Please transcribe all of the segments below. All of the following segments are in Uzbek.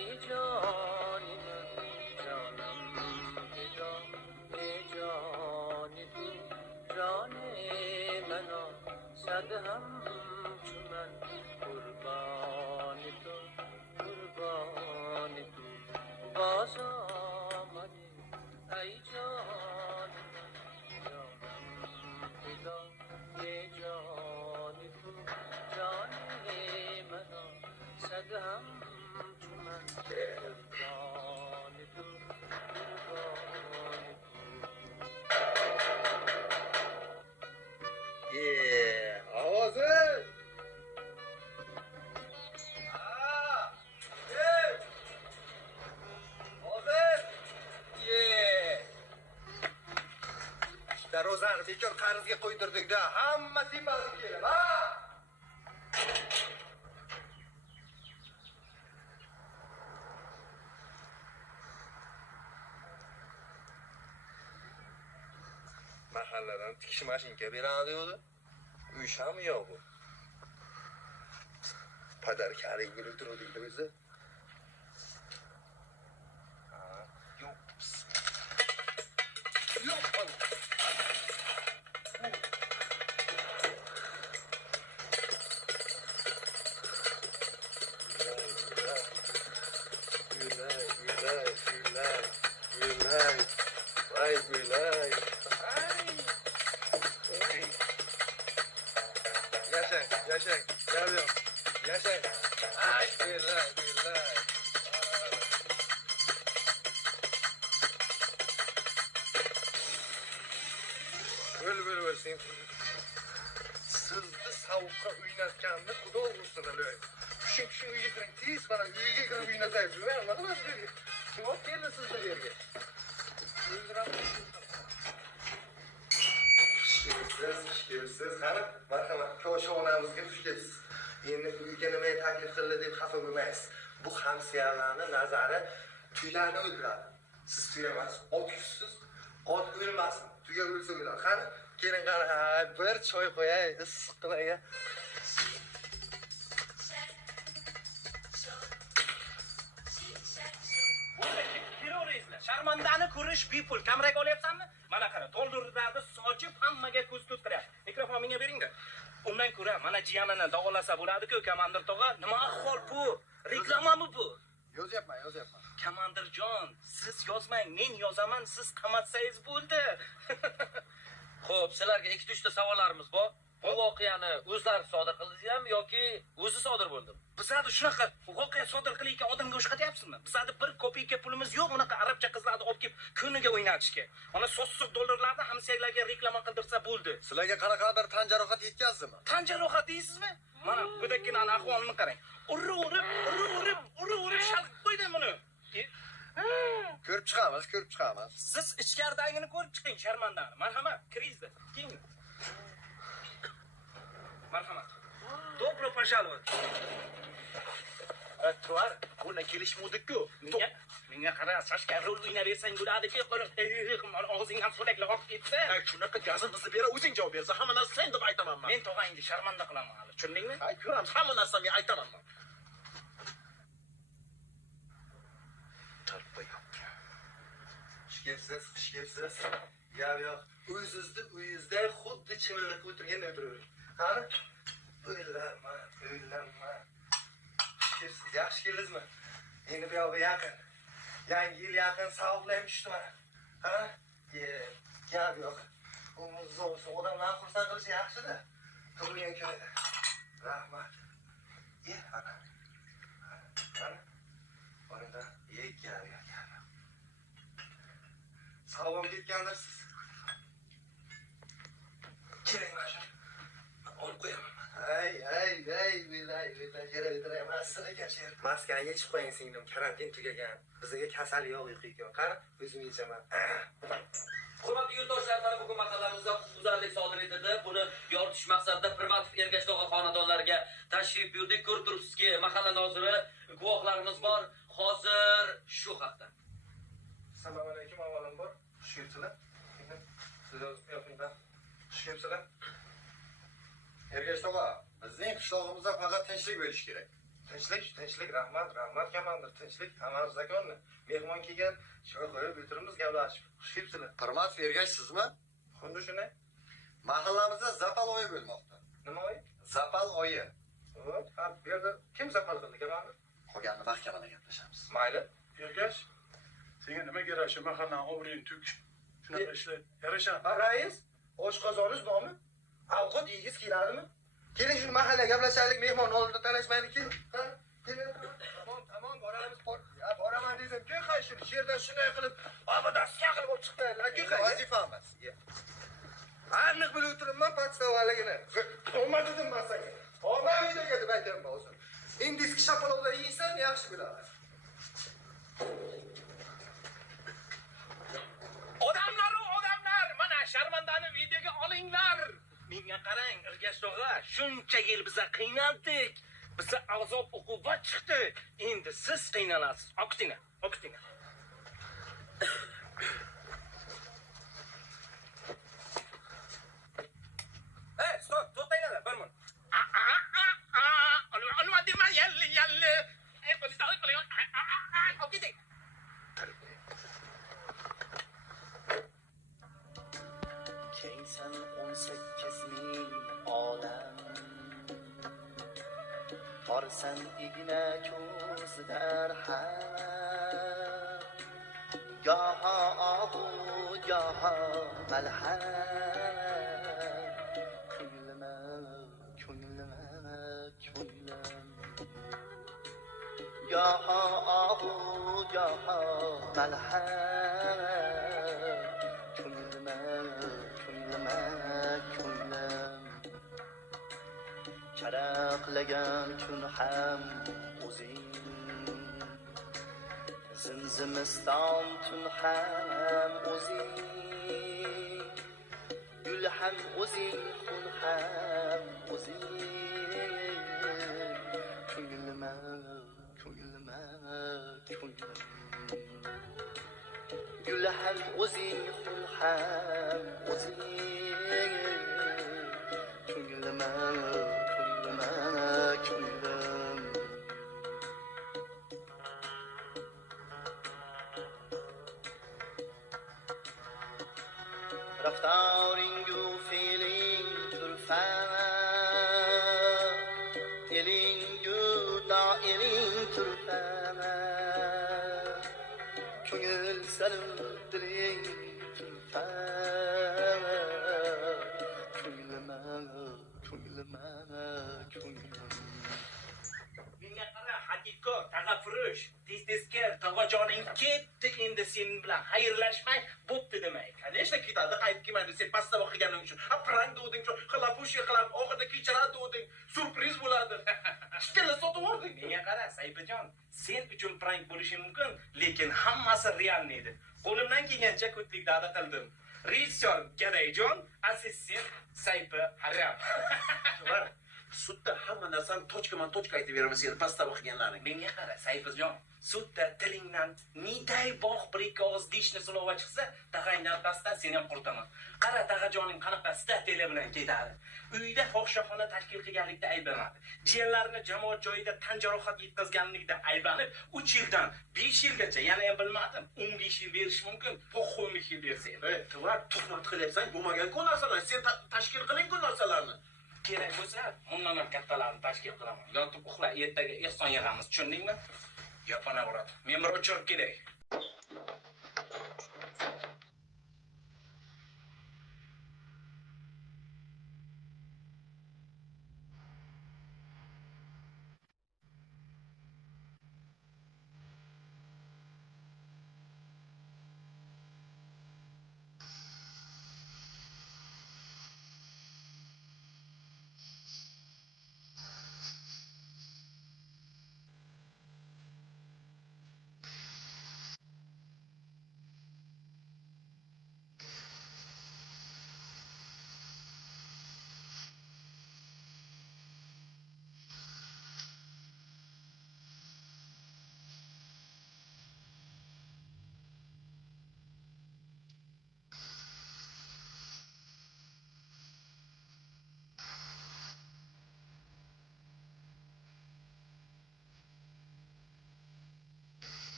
ای جان من جانم فدا ای جان تو جان منو صد هم چو من قربان تو باز آمدی ای جان من جانم فدا ای جان تو جان منو صد هم چو من قربان تو آوازه در روزن بیچار قرضga qo'ydirdik-da, hammasi bazib kelib, ha? Mahalladan tikish mashinka beradi o'zi. Uy ham yo'q bu. Padar karing bo'lib turdik o'zi. Yo'q. Yo'q. Yaşang, geliyorum. Yaşang. Ay, billah. Öl sen. Sizni savuqqa uynatganni xudo ursin o'lay. Shu uyga kiring, tez mana uyga kirib uynataysiz. Nima qilasiz? Kim olib keldi sizni bu yerga? Siz qani, marhamat, ko'shonamizga xush kelibsiz. Endi uyga nima taklif qildi deb xafa bo'lmaysiz. Bu hamsiyalarning nazari tuylarni o'ldiradi. Siz tuya emas, ot yuzsiz, ot o'lmasin. Tuya o'lsa o'ladi. Qani, keling qani, bir choy qo'yay, issiq qilay. Sharmandani ko'rish bepul. Kameraga olyapsanmi? Mana qara, to'ldirlarni sochib hammaga ko'z tuttiryapti. Mikrofon menga bering-da. Undan ko'ra, mana jiyanini davolasa bo'ladi-ku, komandir tog'a. Nima ahvol bu? Reklamami bu? Yozyapman. Komandirjon, siz yozmang, men yozaman, siz qamatsangiz bo'ldi. Xo'p, sizlarga 2-3 ta savollarimiz bor. Bu voqeani o'zlari sodir qildingizmi yoki o'zi sodir bo'ldimi? Bizada shunaqa voqea sodir qilayotgan odamga o'xshatyapsizmi? Bizada 1 kopeyka pulimiz yo'q, unaqa arabcha qizlarni olib kelib kuniga o'ynatishga. Mana so'ssiq dollarlarni hamsiyalarga reklama qildirsa bo'ldi. Sizlarga qanaqadir tan jarohat yetkazdimi? Tan jarohat deysizmi? Mana go'dakkinani ahvolini qarang. Urib shalqib qo'ydi buni. Ko'rib chiqamiz. Siz ichkaridagini ko'rib chiqing, sharmandani. Marhamat, kiringizda. Keling. Marhamat. Добро пожаловать. Tuvar, buni kelishmovdik-ku. Menga qara, Sashka rol o'ynaversang bo'ladi-ku, og'zing ham so'laklar oqib ketsa. Shunaqa gazimizni bera, o'zing javob bersa, hamma narsa sen deb aytaman men. Men tog'angni sharmanda qilaman hali, tushundingmi? Ay, ko'ramiz, hamma narsani men aytaman men. Xush kelibsiz. Yo'q. Uyingizda xuddi chivinlik o'tirganda o'tiravering. Qani? O'ylanma. Yaxshi keldingizmi? Endi bu yoqqa yaqin. Yangi yil yaqin savoblayim tushdi mana. Ha? Gap yo'q. Zo'rsa odamlar xursand qilishi yaxshi-da. Tug'ilgan kunida. Rahmat. Ana. Orada gap yo'q. Savobim ketgandirsiz. Keling mana. Olib qo'yaman. Ay, bilay, yere bitirayapsiz ekan. Maskani yechib qo'ying singlim, karantin tugagan. Bizga kasal yo'q, yo'q. Qani, o'zim yechaman. Hurmatli yurtdoshlar, mana bugun mahallamizda huquqbuzarlik sodir etildi. Buni yoritish maqsadida Primatov Ergashtog'a xonadonlariga tashrif buyurdik. Ko'rib turibsizki, mahalla noziri, guvohlarimiz bor. Hozir shu haqda. Assalomu alaykum, avvalambor. Xush kelibsizlar. Siz yozib xush kelibsizlar. Ergashtog'a, bizning qishlog'imizda faqat tinchlik bo'lishi kerak. Tinchlik, rahmat, komandir, tinchlik, hammamiz zakonni. Mehmon kelgan, choy qo'yib o'tiramiz, gaplashib. Xush kelibsizlar. Hurmat Ergashsizmi? Xuddi shuni. Mahallamizda zapal oyi bo'lmoqda. Nima oy? Zapal oyi. Xo'p, ha, bu yerda kim zapal qildi, komandir? Qolganini mahkamada gaplashamiz. Mayli. Ergash, senga nima kerak shu mahallan obro'ying tuk. Shunaqa ishlar yarashadi. Ha, rais, oshqozoningiz bormi? Ovqat yeyingiz keladimi? Keling shu mahallaga gaplashaylik, mehmon oldida talashmaylik. Ha? Keling. Tamom, boramiz. Boraman dedim-ku, qayshini yerdan shunday qilib, abadasiga qilib olib chiqdilar. Vazifamiz. Aniq bilib turibman, podstavaligini. Olma dedim men senga. Olma uydaga deb aytaman o'zim. Indiski shapalovlar yeysan, yaxshi bo'ladi. Odamlar, mana sharmandani videoga olinglar. Menga qarang, Ergash tog'a, shuncha yil biza qiynaldik. Biza azob uqubat chiqdi. Endi siz qiynalasiz. Oqiting. Stop, to'xtanglar, bir minut. Olma dema, yalli. Oqiting. Kengsan 18 ming olam, torsan igna ko'zlar ham, goho ohu, goho malham, ko'nglim, goho ohu, goho malham, charaqlagan kun ham o'zing, zimzimiston tun ham o'zing, gul ham o'zing, xun ham o'zing, ko'nglim, gul ham o'zing, xun ham o'zing, ko'nglim. Raftaringu feeling turfan, elingu doiling turfan, ko'ngil salim diling turfan, ko'nglim. Menga qara, haqiqat, tag'afurush, tez-tezkar, tog'ajoning ketdi, endi sen bilan xayrlashmay bo'pti demak. Конечно, ketadi, qaytib kelmaydi. Sen pastda o'qiganing uchun. Prank deging uchun, xalafushi qilib, oxirida kechiradi deging, surpriz bo'ladi. Ishkalla sotib yording. Menga qara, Sayfijon, sen uchun prank bo'lishi mumkin, lekin hammasi real edi. Qo'limdan kelgancha ko'tlik da'da qildim. Rejissor Gadayjon, assistent Sayfi Haram. Sudda hamma narsani tochka aytib beraman sen pastda o'qiganlaring. Menga qara, Sayfijon, sudda tilingdan niday bog' bir ikki og'iz dishni sulova chiqsa, tag'aydan pastdan seni ham qurtaman. Qara, tag'ajoning qanaqa statiylar bilan ketadi. Uyda fohishaxona tashkil qilganlikda ayblanadi. Jiyanlarini jamoat joyida tan jarohat yetkazganlikda ayblanib, 3 yildan 5 yilgacha, yana ham bilmadim, 15 yil berish mumkin, po'xo'y yil bersa. To'g'ri, tuhmat qilyapsan, bo'lmagan-ku narsalarni sen tashkil qiling-ku narsalarni. Kerak bo'lsa, bundan ham kattalarni tashkil qilaman. Yotib uxla, ertaga ehson yig'amiz, tushundingmi? Yo'qonaveradi. Men bir o'chirib kelay.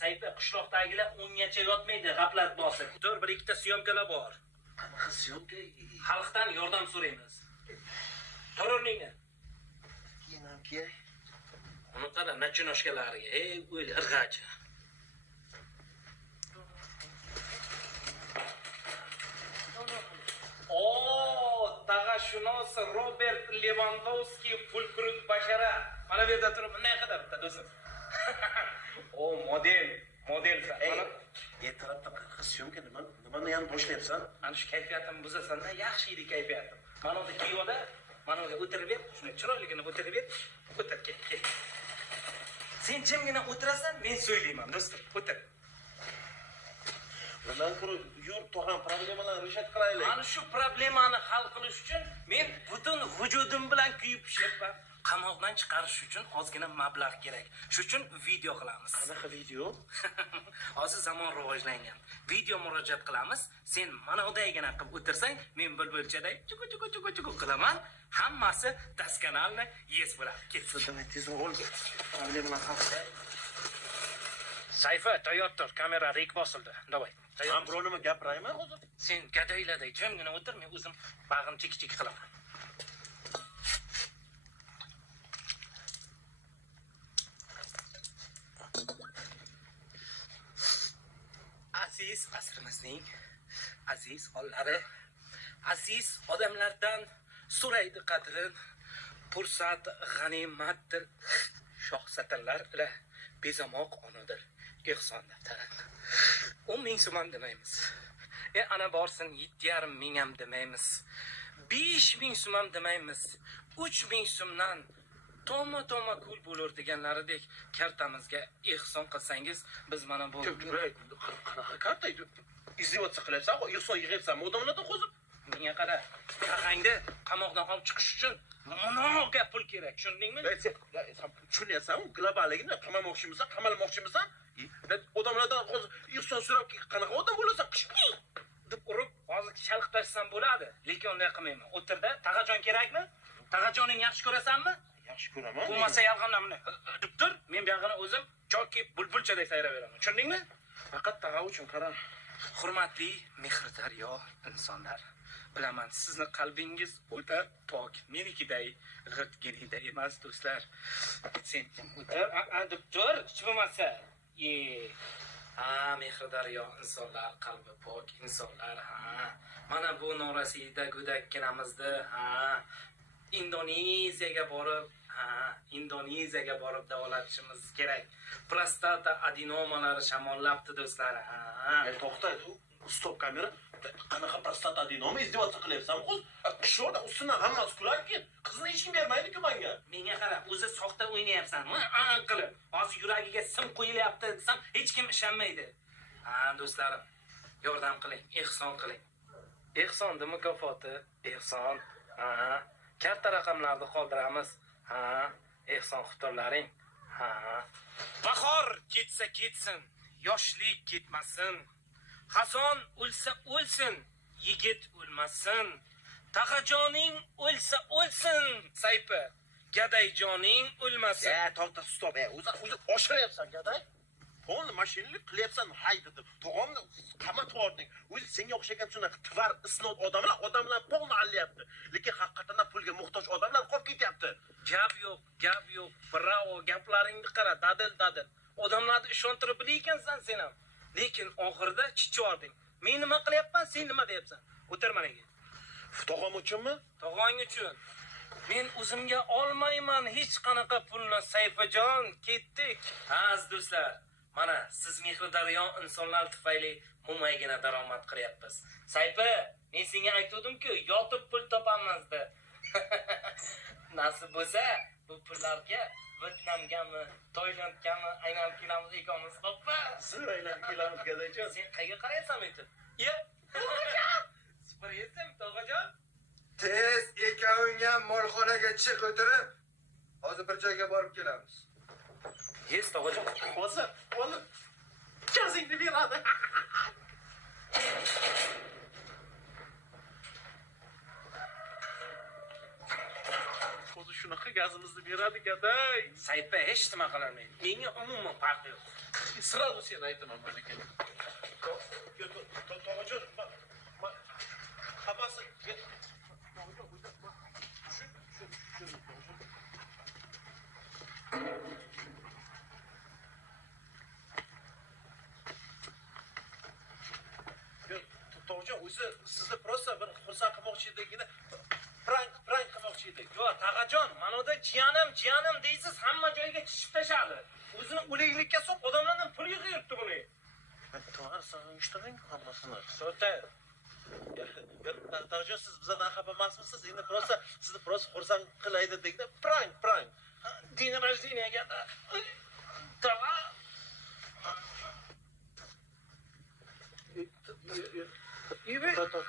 Sayfi qishloqdagilar ungacha yotmaydi, g'aflat bosib. Tur, bir ikkita syomkalar bor. Qanaqa syomka? Xalqdan yordam so'raymiz. Tur o'rningdan. Kiyinam kiyay. Uni qara, nachinoshkalariga. Ey, o'l irg'achi. Tag'ashunos Robert Lewandowski fulkurut bashara. Mana bu yerda turib bunday qildi bitta do'stim. O model. Mana E'tirofda qanaqa syomka nimani yana boshlayapsan? ana shu kayfiyatim buzasan-da, yaxshi edi kayfiyatim. Mana unda kiyovda, mana unda o'tirib ber, shunday chiroyligini o'tirib ber. O'tir, kel. Sen jimgina o'tirasan, men so'ylayman, do'stim. O'tir. Bundan ko'ra yur tog'am problemalarni rishat qilaylik. Mana shu problemani hal qilish uchun men butun vujudim bilan kuyib pishyapman. Qamoqdan chiqarish uchun ozgina mablag' kerak. Shu uchun video qilamiz. Qanaqa video? Hozir zamon rivojlangan. Video murojaat qilamiz. Sen mana undaygina qilib o'tirsang, men bulbulchaday chuku qilaman. Hammasi daskanalni yes bo'ladi. Ketsin, tez ol. Problemalar hal qilay. Sayfa, tayyor tur. Kamera rek bosildi. Davay. Men birovni gapirayman hozir. Sen gadayladay jimgina o'tir, men o'zim bag'im chik qilaman. Aziz asrimizning aziz ollari, aziz odamlardan so'raydi qadrin, fursat g'animatdir, shoh satrlar ila bezamoq onadir, ehson daftaran. 10 ming so'm demaymiz. Ana borsin 7,5 ming ham demaymiz. 5 ming so'm ham demaymiz. 3 ming so'mdan toma kul bo'lar deganlaridek kartamizga ehson qilsangiz biz mana bu Qanaqa karta? Izdivatsa qilyapsan, ehson yig'yapsanmi odamlardan qo'zib? menga qara, tag'angni qamoqdan olib chiqish uchun munoga pul kerak, tushundingmi? Sen tushunyapsanmi? Globalligini qamamoqchimisan, qamalmoqchimisan? Odamlardan hozir ehson so'rab qanaqa odam bo'lasan? deb urib, hozir chalqitashsam bo'ladi, lekin unday qilmayman. O'tirda, Tag'ajon kerakmi? Tag'ajoning yaxshi ko'rasanmi? Yaxshi ko'raman. Bo'lmasa yalg'onamni deb tur, men bu yog'ini o'zim cho'kib bulbulchaday sayraveraman. Tushundingmi? Faqat tag'a uchun qara. Hurmatli mehrdaryo insonlar, bilaman sizni qalbingiz o'ta pok, menikiday g'irtginiday emas do'stlar. Sen o'tir, deb tur, hech bo'lmasa. Mehrdaryo insonlar, qalbi pok insonlar, mana bu norasida go'dakkinamizni, Indoneziyaga borib davolatishimiz kerak. Prostata adenomalari shamollabdi do'stlar. To'xta, stop kamera. Qanaqa prostata adenoma izdivatsa qilyapsan qo'z? Qishloqda ustidan hammasi kularki, qizni hech kim bermaydi-ku menga. Menga qara, o'zi soxta o'ynayapsanmi? Qilib. Hozir yuragiga sim qo'yilyapti desam, hech kim ishonmaydi. Do'stlarim, yordam qiling, ehson qiling. Ehsonni mukofoti, ehson. Karta raqamlarni qoldiramiz. Ehson xutorlaring. Bahor ketsa ketsin, yoshlik ketmasin. Xazon o'lsa o'lsin, yigit o'lmasin. Tag'ajoning o'lsa o'lsin, Sayfi. Gadayjoning o'lmasin. To'xta, stop. O'zi oshiryapsan, gaday. To'g'ri mashinalik qilyapsan, haydadi. To'g'rimni qamatib yording. O'zi senga o'xshagan shunaqa tvar isnod odamlar polni allayapti. Lekin haqiqatan pulga muhtoj odamlar qolib ketyapti. Gap yo'q. Bravo, gaplaringni qara, dadil. Odamlarni ishontirib bilaykansan sen ham. Lekin oxirida chichording. Men nima qilyapman, sen nima deyapsan? O'tir managa. Tog'am uchunmi? Tog'ang uchun. Men o'zimga olmayman hech qanaqa pulni, Sayfajon, ketdik. Aziz do'stlar, mana siz mehrdaryo insonlar tufayli mo'maygina daromad qilyapmiz. Sayfa, men senga aytdim-ku, yotib pul topamiz deb. Nasib bo'lsa, bu pullarga Vyetnamgami, Toylandgami aylanib kelamiz ikamiz, oppa. Zo'r aylanib kelamiz gadayjon. Sen qayerga qaraysan endi? Tog'ajon! Super yesam, Tog'ajon. Tez ikkoving ham molxonaga chiq o'tirib, hozir bir joyga borib kelamiz. Yes, Tog'ajon. Hozir, gazingni beradi. Hozir shuni shunaqa gazimizni beradi gaday. Saidbay hech nima qilolmaydi. Menga umuman farqi yo'q. Siradu sen aytaman mana keling. Tog'ajon, hammasi Tog'ajon, o'zi sizni prosta bir xursand qilmoqchi edikgina prank qilmoqchi edik. Yo'q, Tag'ajon, mana unda jiyanim deysiz, hamma joyga chishib tashadi. O'zini o'liklikka solib, odamlardan pul yig'yapti buni. To'g'ri, sen uyushtirding hammasini. So'ta, Tog'ajon, siz bizdan xafa emasmisiz? Endi prosta sizni prosta xursand qilay dedikda prank. dini rajdeniyga. Tag'a.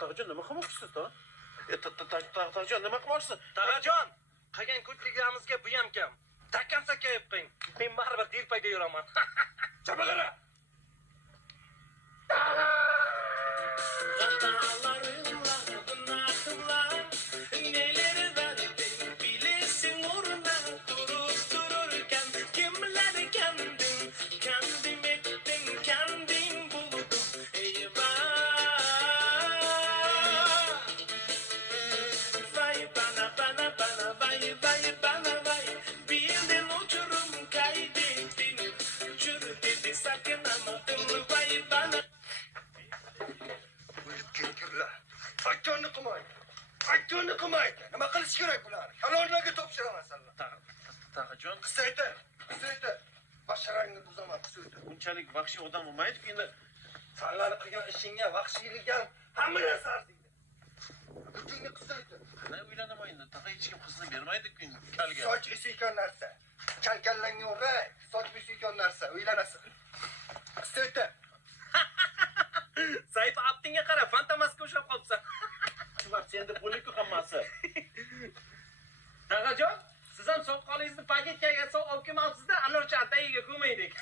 Tog'ajon, nima qilmoqchisiz, Tog'ajon, nima qilmoqchisiz? Tag'ajon, qilgan ko'tliklarimizga bu ham kam. Takkan sakayib qo'ying. Men baribir delpayda yuraman. Jabag'ara. Aytgonni qilmaydi. Nima qilish kerak bularni? Halollarga topshiraman senlar. Tog'ajon, Qisaydi. Basharangni buzaman, qisaydi. bunchalik vahshiy odam bo'lmaydi-ku endi. Senlarni qilgan ishingga vahshiylik ham hamma narsa arziydi. Butingni qisaydi. Qana uylanaman endi. Tag'a hech kim qizni bermaydi-ku kalga. Soch esikon narsa. Kalkallangan o'ray, soch esikon narsa. Uylanasan. Qisaydi. Said aptingga qara, fantomasga o'xshab qolibsan. Senda bo'liku hammasi. Tag'ajon, siz ham soqqolingizni paketkaga solib olib kelmoqsizda, anorchi atayiga ko'maydik.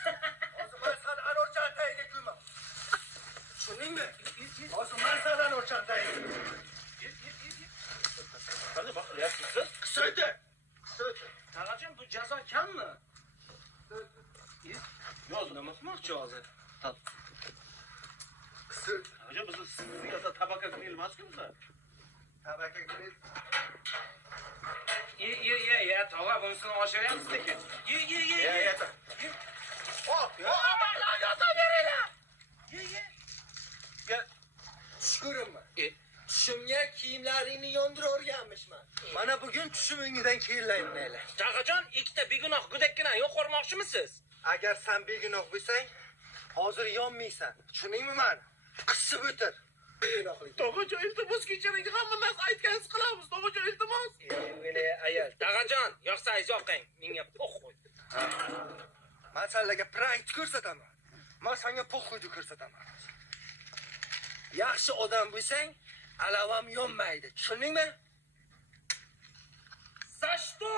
Hozir men seni anorchi atayiga ko'mam. Tushundingmi? Hozir men seni anorchi atayiga. Qani bak qilyapsiz? Qisaydi. Tag'ajon, bu jazo kammi? Yo'q, Nima qilmoqchi hozir? Qisaydi. Tog'ajon, biz sizga tabaka qilmasku bizlar. Tabaka grill. Ye, tog'a bunisini oshiryapsiz lekin. Ye. Tushkurimmi? Tushimga kiyimlaringni yondirib o'rganmishman. Mana bugun tushimingdan kiyinlayman. Tag'ajon, ikkita begunoh go'dakkina yo'qormoqchimisiz? Agar sen begunoh bo'lsang, hozir yonmaysan. Tushundingmi meni? Qisib o'tir. Begunohlik. Tog'ajon, iltimos kechiring. Hamma narsa aytganingiz qilamiz. Tog'ajon, iltimos. Ayol. Tag'ajon, yoqsangiz yoqing. Menga po'xo'y. Men senlarga prank ko'rsataman. Men senga po'xo'yni ko'rsataman. Yaxshi odam bo'lsang, alavam yonmaydi. Tushundingmi? За что?